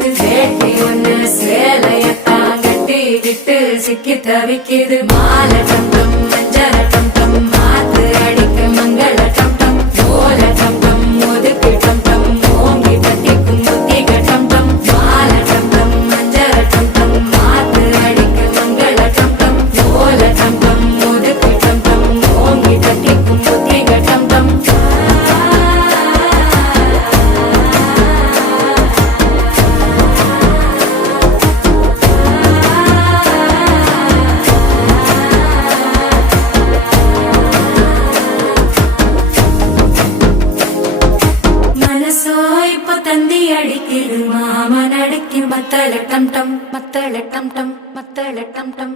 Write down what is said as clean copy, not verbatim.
அடிக்குது. வேட்டி ஒண்ணு சேலையத்தான் கட்டிக்கிட்டு சிக்கி தவிக்குது. மாலை டம் டம் மஞ்சள டம் டம் மாத்து அடிக்க மங்கள டம் டம் ஓல டம் டம் ஒதுக்கு டம் டம் ஓங்கி தட்டிக்கும் புத்திக டம் டம் மாலை டம் டம் மஞ்சள டம் டம் மாத்து அடிக்க மங்கள டம் டம் ஓல டம் டம் ஒதுக்கு டம் டம் ஓங்கி தட்டிக்கும் புத்திக டம் டம். மனசோ இப்போ தந்தி அடிக்குது. மாமன் அடிக்கு மத்தள டம் டம் மத்தள டம் டம் மத்தள டம் டம்.